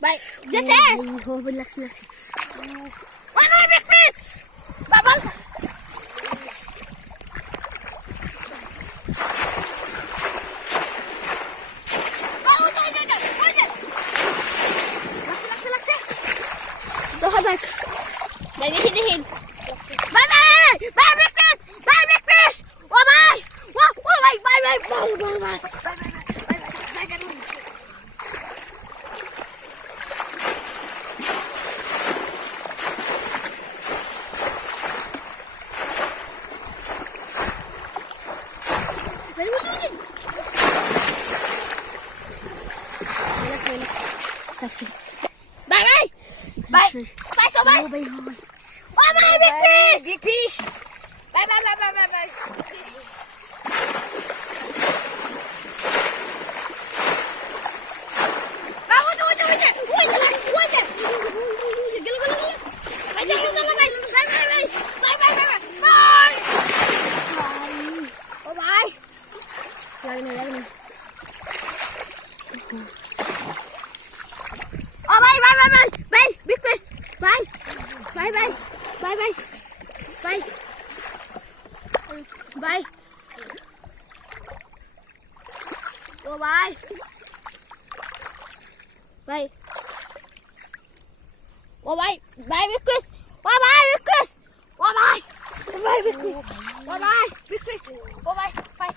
Baik, jasa. Oh, relax. Wah, big fish. Babal. Då har jag. Nej, vi hinner hin. Bye, big fish. Bye, big fish. Oh, bye. Bye. Bye, so bye. Oh, bye, big fish. Bye. Bye, big fish. Bye. Oh, bye. Bye. Oh, bye, big fish. Oh, bye, big fish. Oh, bye. Bye, big fish. Oh, bye, big fish. Oh, bye. Bye.